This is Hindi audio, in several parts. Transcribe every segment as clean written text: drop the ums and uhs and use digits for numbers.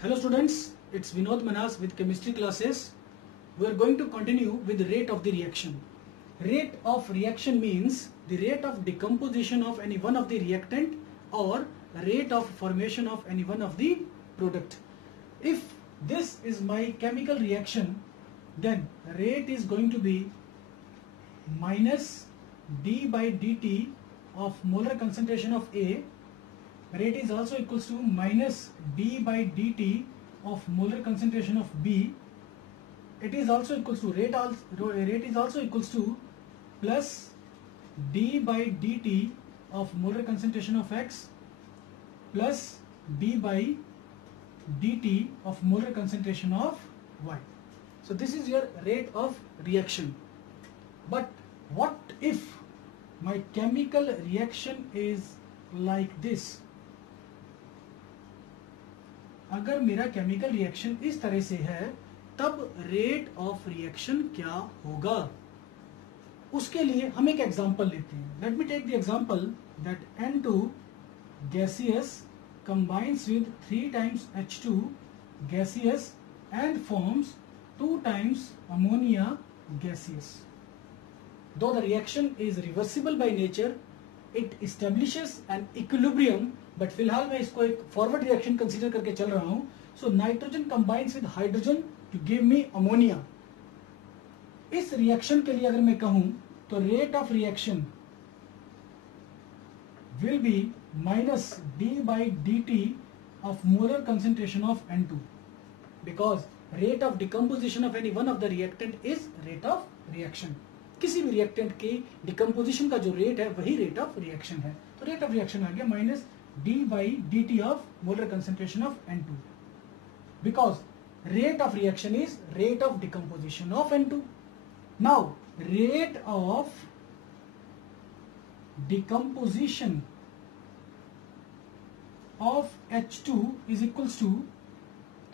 Hello students, it's Vinod Manas with chemistry classes. We are going to continue with the rate of the reaction. Rate of reaction means the rate of decomposition of any one of the reactant or rate of formation of any one of the product. If this is my chemical reaction, then rate is going to be minus d by dt of molar concentration of A. Rate is also equals to minus d by dt of molar concentration of B. It is also equals to rate is also equals to plus d by dt of molar concentration of X plus d by dt of molar concentration of Y. So this is your rate of reaction. But what if my chemical reaction is like this? अगर मेरा केमिकल रिएक्शन इस तरह से है तब रेट ऑफ रिएक्शन क्या होगा? उसके लिए हम एक एग्जांपल लेते हैं. Let me take the example that N2 gaseous combines with 3 times H2 gaseous and forms 2 times ammonia gaseous. Though the reaction is reversible by nature, it establishes an equilibrium. But फिलहाल मैं इसको एक फॉरवर्ड रिएक्शन कंसीडर करके चल रहा हूं. So nitrogen combines with hydrogen to give me ammonia. इस रिएक्शन के लिए अगर मैं कहूं तो rate of reaction will be minus D by D T of molar concentration of N2 because rate of decomposition of any one of the reactant is rate of reaction. किसी भी रिएक्टेंट के डिकम्पोजिशन का जो रेट है वही रेट ऑफ रिएक्शन है. तो रेट ऑफ रिएक्शन आ गया minus d by dt of molar concentration of N2 because rate of reaction is rate of decomposition of N2. Now rate of decomposition of H2 is equals to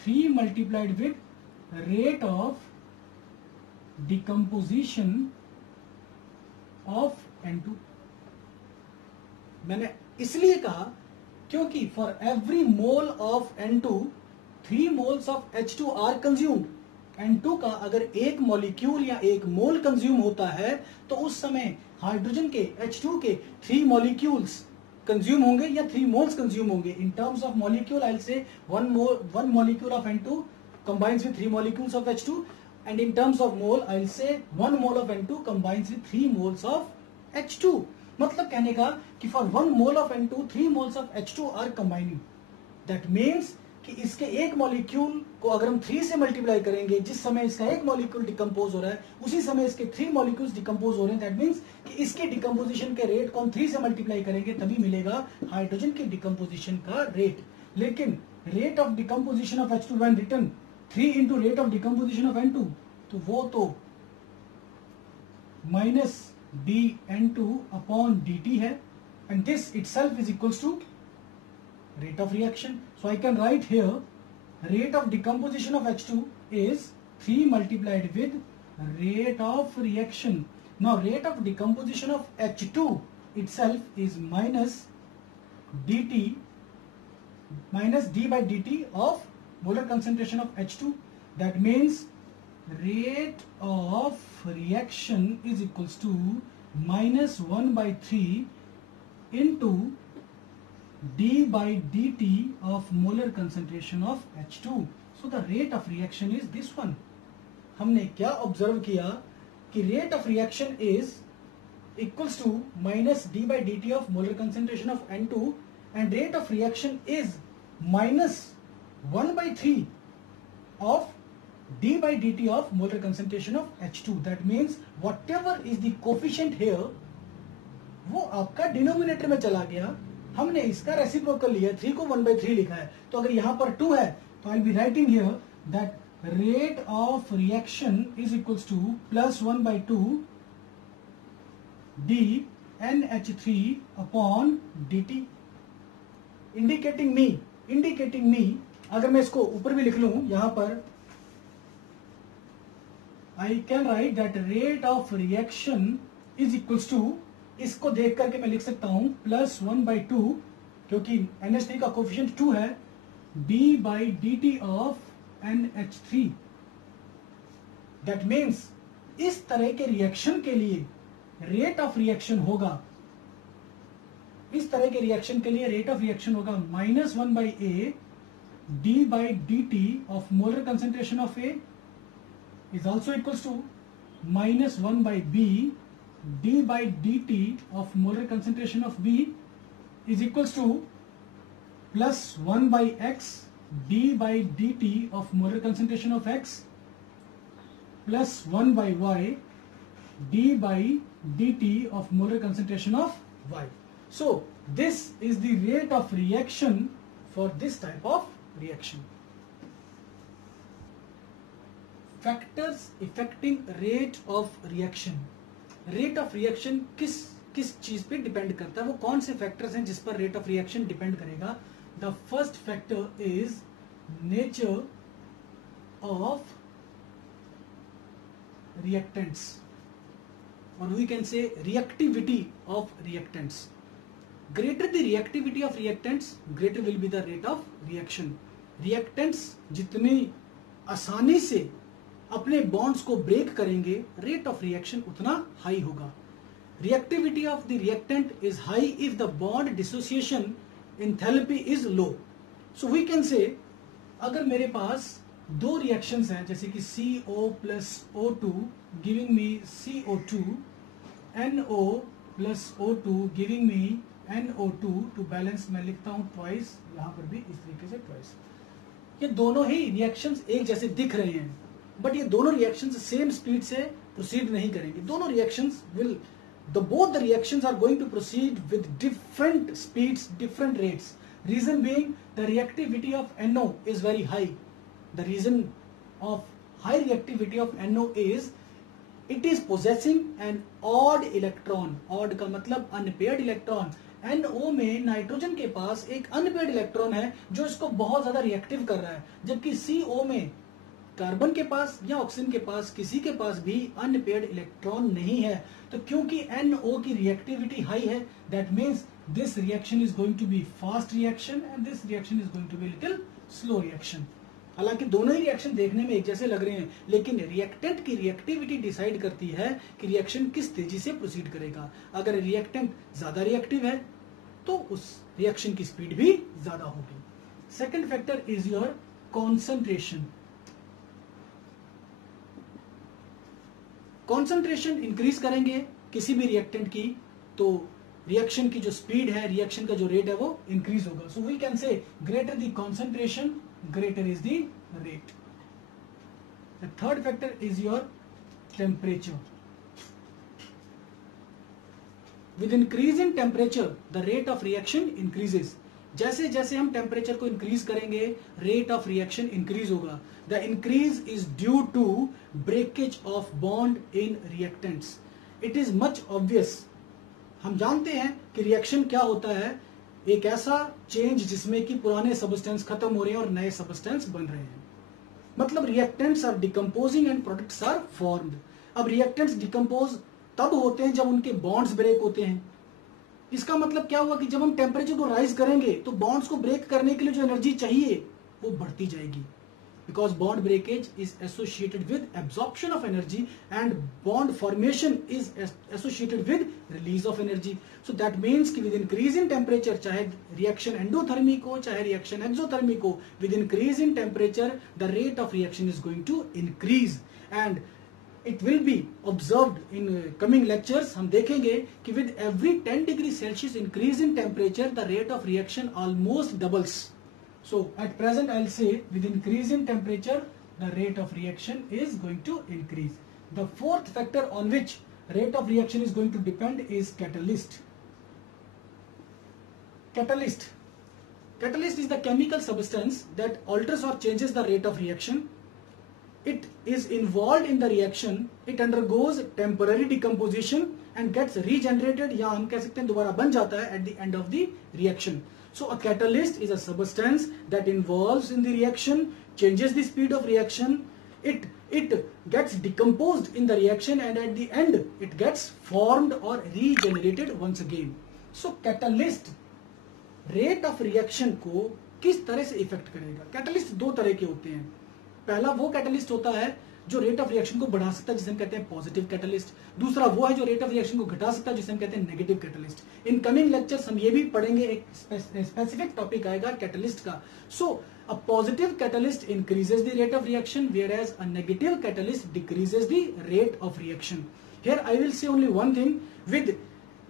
3 multiplied with rate of decomposition of N2. मैंने इसलिए कहा क्योंकि for every mole of N2 3 moles of H2 are consumed. N2 का अगर एक मॉलिक्यूल या एक मोल कंज्यूम होता है तो उस समय हाइड्रोजन के H2 के 3 मॉलिक्यूल्स कंज्यूम होंगे या 3 मोल्स कंज्यूम होंगे. In terms of molecule I will say one molecule of N2 combines with 3 molecules of H2 and in terms of mole I will say 1 mole of N2 combines with 3 moles of H2. मतलब कहने का कि for 1 mole of N2 3 moles of H2 are combining. That means कि इसके एक मॉलिक्यूल को अगर हम 3 से मल्टीप्लाई करेंगे, जिस समय इसका एक मॉलिक्यूल डिकम्पोज हो रहा है उसी समय इसके 3 मॉलिक्यूल्स डिकम्पोज हो रहे हैं. दैट मीन्स कि इसके डिकम्पोजिशन के रेट को हम 3 से मल्टीप्लाई करेंगे तभी मिलेगा हाइड्रोजन के डिकम्पोजिशन का रेट. लेकिन rate of decomposition of H2 when written 3 into rate of decomposition of N2 तो वो तो माइनस dN2 upon dt है and this itself is equals to rate of reaction. So I can write here rate of decomposition of H2 is 3 multiplied with rate of reaction. Now rate of decomposition of H2 itself is minus dt minus d by dt of molar concentration of H2. That means rate of reaction is equals to minus 1 by 3 into d by dt of molar concentration of H2. So the rate of reaction is this one. हमने क्या ऑब्जर्व किया कि rate of reaction is equals to minus d by dt of molar concentration of N2 and rate of reaction is minus 1 by 3 of d by dt of molar concentration of H2. That means whatever is the coefficient here वो आपका डिनोमिनेटर में चला गया. हमने इसका रेसिप्रोकल लिया, 3 को 1 by 3 लिखा है. तो अगर यहां पर 2 है तो I will be writing here that rate of reaction is equals to plus 1 by 2 d NH3 upon dt indicating me अगर मैं इसको ऊपर भी लिख लूं यहां पर I can write that rate of reaction is equals to, इसको देख करके मैं लिख सकता हूं प्लस 1 by 2 क्योंकि NH3 का कोफिशिएंट 2 है d by dt of NH3. That means इस तरह के रिएक्शन के लिए रेट ऑफ रिएक्शन होगा, इस तरह के रिएक्शन के लिए रेट ऑफ रिएक्शन होगा -1/A d by dt of molar concentration of A is also equals to -1/B d by dt of molar concentration of B is equals to +1/X d by dt of molar concentration of X plus 1/Y d by dt of molar concentration of Y. So this is the rate of reaction for this type of reaction. Factors affecting rate of reaction. Rate of reaction किस चीज पे डिपेंड करता है, वो कौन से फैक्टर्स हैं जिस पर रेट ऑफ रिएक्शन डिपेंड करेगा. The first factor is nature of reactants, or we can say reactivity of reactants. Greater the reactivity of reactants, greater will be the rate of reaction. Reactants जितनी आसानी से अपने bonds को break करेंगे, rate of reaction उतना high होगा. Reactivity of the reactant is high if the bond dissociation enthalpy is low. So we can say अगर मेरे पास दो रिएक्शंस हैं जैसे कि CO plus O2 giving me CO2, NO plus O2 giving me NO2, to balance मैं लिखता हूं ट्वाइस, यहां पर भी इस तरीके से ट्वाइस. ये दोनों ही रिएक्शंस एक जैसे दिख रहे हैं, बट ये दोनों रिएक्शंस सेम स्पीड से प्रोसीड नहीं करेंगे. दोनों reactions will both the reactions are going to proceed with different speeds, different rates. Reason being the reactivity of NO is very high. The reason of high reactivity of NO is it is possessing an odd electron. Odd का मतलब unpaired electron. NO में नाइट्रोजन के पास एक अनपेयर्ड इलेक्ट्रॉन है जो इसको बहुत ज्यादा रिएक्टिव कर रहा है, जबकि CO में कार्बन के पास या ऑक्सीजन के पास किसी के पास भी अनपेयर्ड इलेक्ट्रॉन नहीं है. तो क्योंकि NO की रिएक्टिविटी हाई है, that means this reaction is going to be fast reaction and this reaction is going to be little slow reaction. हालांकि दोनों ही रिएक्शन देखने में एक जैसे लग रहे हैं, लेकिन रिएक्टेंट की रिएक्टिविटी डिसाइड करती है कि रिएक्शन किस तेजी से प्रोसीड करेगा. अगर रिएक्टेंट ज्यादा रिएक्टिव है तो उस रिएक्शन की स्पीड भी ज्यादा होगी. Second factor is your concentration. Concentration increase करेंगे किसी भी रिएक्टेंट की तो रिएक्शन की जो स्पीड है, रिएक्शन का जो रेट है वो इंक्रीज होगा. So we can say greater the concentration greater is the rate. The third factor is your temperature. With increase in temperature, the rate of reaction increases. जैसे जैसे हम टेम्परेचर को इंक्रीज करेंगे रेट ऑफ रिएक्शन इंक्रीज होगा. The increase is due to breakage of bond in reactants. It is much obvious. हम जानते हैं कि रिएक्शन क्या होता है, एक ऐसा चेंज जिसमें कि पुराने सबस्टेंस खत्म हो रहे हैं और नए सबस्टेंस बन रहे हैं. मतलब reactants are decomposing and products are formed. अब रिएक्टेंट्स डिकम्पोज तब होते हैं जब उनके बॉन्ड्स ब्रेक होते हैं. इसका मतलब क्या हुआ कि जब हम टेम्परेचर को राइज करेंगे तो बॉन्ड्स को ब्रेक करने के लिए जो एनर्जी चाहिए वो बढ़ती जाएगी. Because bond breakage is associated with absorption of energy and bond formation is associated with release of energy. So that means कि with increase in temperature, चाहे reaction endothermic हो चाहे reaction exothermic हो, with increase in temperature the rate of reaction is going to increase and it will be observed in coming lectures. हम देखेंगे कि with every 10 degree Celsius increase in temperature the rate of reaction almost doubles. So at present I'll say with increase in temperature the rate of reaction is going to increase. The fourth factor on which rate of reaction is going to depend is catalyst. Catalyst. Catalyst is the chemical substance that alters or changes the rate of reaction. It is involved in the reaction. It undergoes temporary decomposition and gets regenerated या हम कह सकते हैं दोबारा बन जाता है at the end of the reaction. So a catalyst is a substance that involves in the reaction, changes the speed of reaction, it gets decomposed in the reaction and at the end it gets formed or regenerated once again. So catalyst rate of reaction को किस तरह से इफेक्ट करेगा। कैटलिस्ट दो तरह के होते हैं। पहला वो कैटलिस्ट होता है जो रेट ऑफ रिएक्शन को बढ़ा सकता है, जिसे हम कहते हैं पॉजिटिव कैटलिस्ट। दूसरा वो है जो रेट ऑफ रिएक्शन को घटा सकता है, जिसे हम कहते हैं negative catalyst. In coming lectures हम ये भी पढ़ेंगे, एक स्पेसिफिक टॉपिक आएगा कैटलिस्ट का। So a positive catalyst increases the rate of reaction, whereas a negative catalyst decreases the rate of reaction. Here I will say only one thing: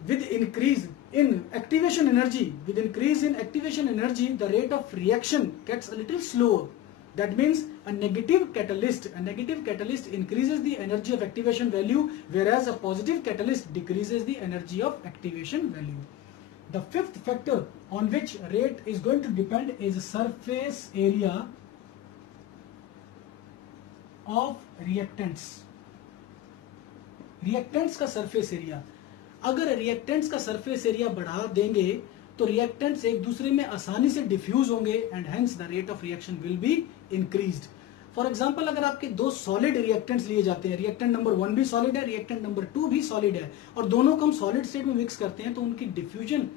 with increase in activation energy, the rate of reaction gets a little slower. That means a negative catalyst increases the energy of activation value, whereas a positive catalyst decreases the energy of activation value. The fifth factor on which rate is going to depend is surface area of reactants. Reactants का surface area, अगर reactants का surface area बढ़ा देंगे तो रिएक्टेंट्स एक दूसरे में आसानी से डिफ्यूज होंगे and hence the rate of reaction will be increased. For example, अगर आपके दो सॉलिड रिएक्टेंट्स लिए जाते हैं, रिएक्टेंट नंबर 1 भी सॉलिड है, रिएक्टेंट नंबर 2 भी सॉलिड है, और दोनों को हम सॉलिड स्टेट में मिक्स करते हैं, तो उनकी डिफ्यूजन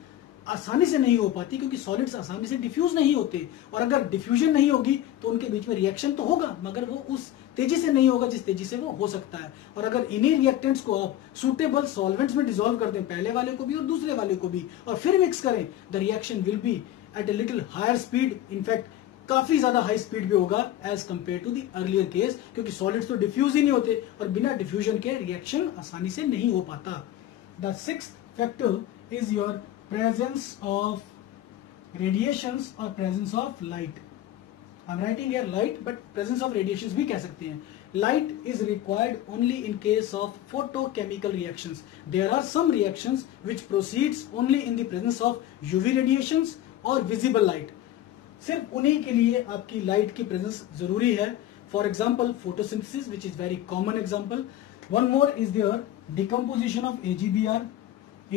आसानी से नहीं हो पाती, क्योंकि सॉलिड्स आसानी से डिफ्यूज नहीं होते। और अगर डिफ्यूजन नहीं होगी तो उनके बीच में रिएक्शन तो होगा, मगर वो उस तेजी से नहीं होगा जिस तेजी से वो हो सकता है। और अगर इन्हीं रिएक्टेंट्स को आप सुटेबल सॉल्वेंट्स में डिसॉल्व कर दें, पहले वाले को भी और दूसरे वाले को भी, और फिर मिक्स करें, the reaction will be at a little higher speed, in fact काफी ज्यादा हाई स्पीड भी होगा as compare to the earlier case, क्योंकि सॉलिड्स तो डिफ्यूज ही नहीं होते और बिना डिफ्यूजन के रिएक्शन आसानी से नहीं हो पाता। The sixth factor is your presence of radiations or presence of light. I'm writing here light, but presence of radiations भी कह सकते हैं। Light is required only in case of photochemical reactions. There are some reactions which proceeds only in the presence of UV radiations or visible light. सिर्फ उन्हीं के लिए आपकी लाइट की प्रेजेंस जरूरी है। For example, photosynthesis, which is very common example. One more is there, decomposition of AgBr.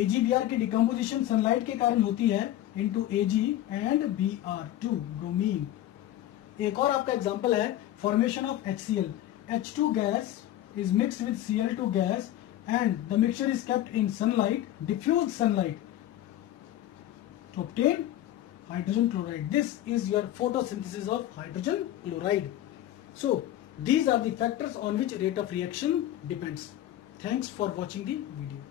AgBr की डिकम्पोजिशन सनलाइट के कारण होती है into Ag and Br2 bromine. एक और आपका एग्जांपल है formation of HCl. H2 gas is mixed with Cl2 gas and the mixture is kept in sunlight, diffuse sunlight, to obtain hydrogen chloride. This is your photosynthesis of hydrogen chloride. So these are the factors on which rate of reaction depends. Thanks for watching the video.